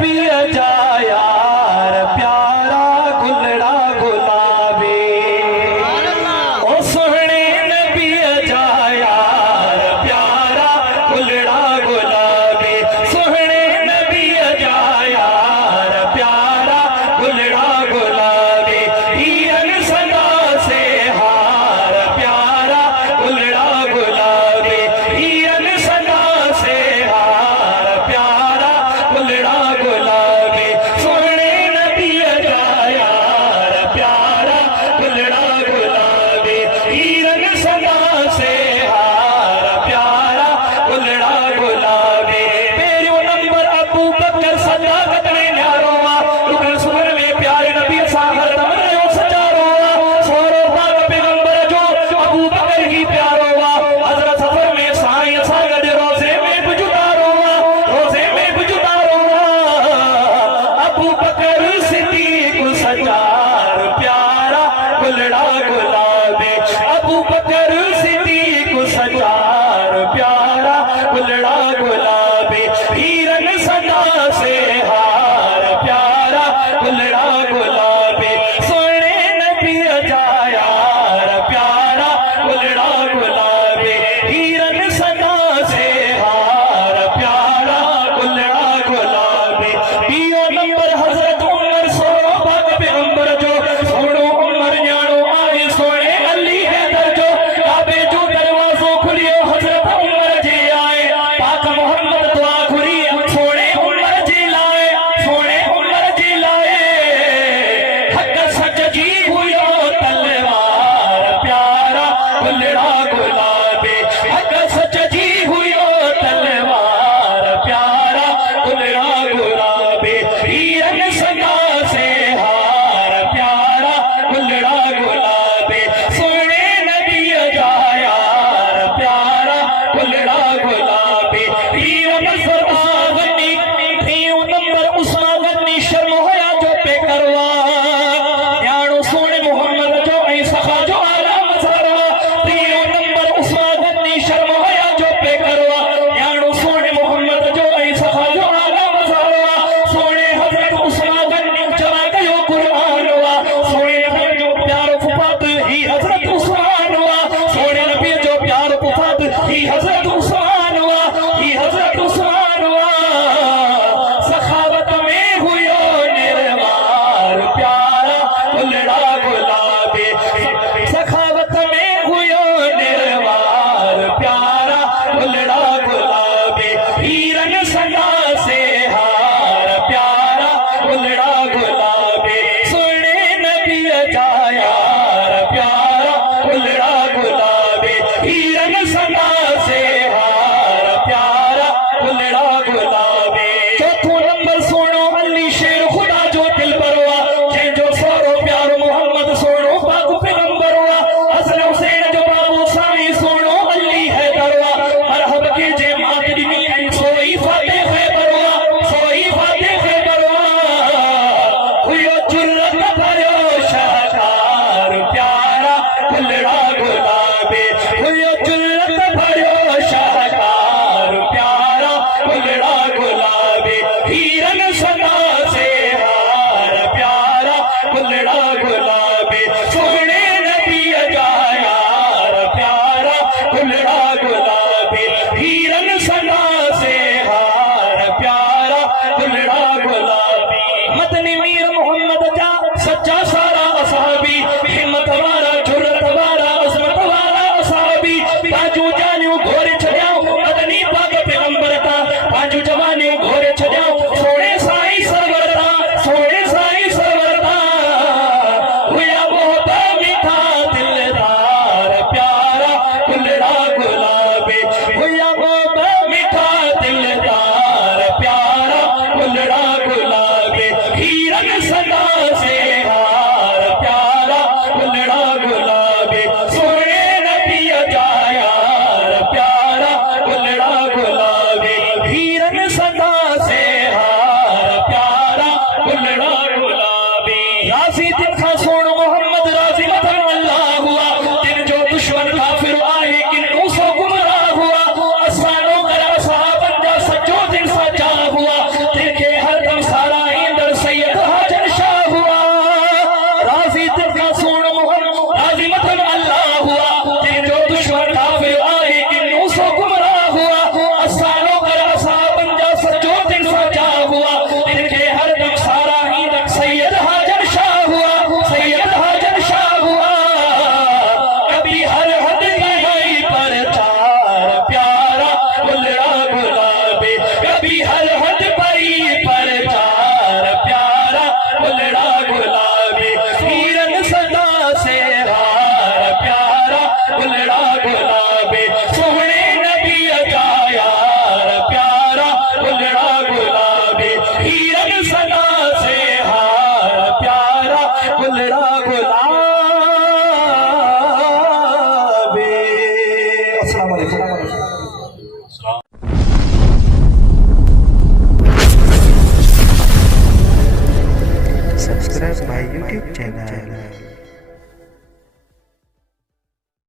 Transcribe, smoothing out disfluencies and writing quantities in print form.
नबी जा यार प्यारा गुलड़ा गुलाबी ओ सोहने नबी जा यार प्यारा गुलड़ा गुलाबी सोहने नबी जा यार प्यारा गुलड़ा गुलाबी हीरन सदा से हार प्यारा गुलड़ा गुलाबी हीरन सदा से हार प्यारा गुलड़ा गुलाबी सोहने नबी जा यार प्यारा गुलड़ा गुलाबी हीरन सदा से हार प्यारा गुलड़ा गुलाबी पेरियो नंबर अबू बकर सदाकत ने न्यारोवा रुकन सुर में प्यारे नबी साहर तमन्नो सचारोवा सोरो पाक पैगंबर जो अबू बकर की प्यारोवा हजरत सफर में साईं सागद रोजे में बुजुदारोवा रोजे में बुजुदारोवा अबू बकर सिद्दीक सचार प्यारा गुलड़ा गुलाबी अबू बकर सिद्दीक सचार प्यारा गुलड़ा गुलाबी हीरन सदा से हार प्यारा गुलड़ा गुलाबी सोने नबी जा यार प्यारा गुलड़ा गुलाबी हीरन सदा से हार प्यारा गुलड़ा गुलाबी पियो नंबर हजरत उमर सोरो पाक पैगंबर जो सोनो उमर न्याणो आए सोने अली हैदर जो काबे जो दरवाजो खुलियो हजरत उमर जी आए पाक मोहम्मद दुआ खुरी सोने उमर जी ला subscribe my YouTube channel.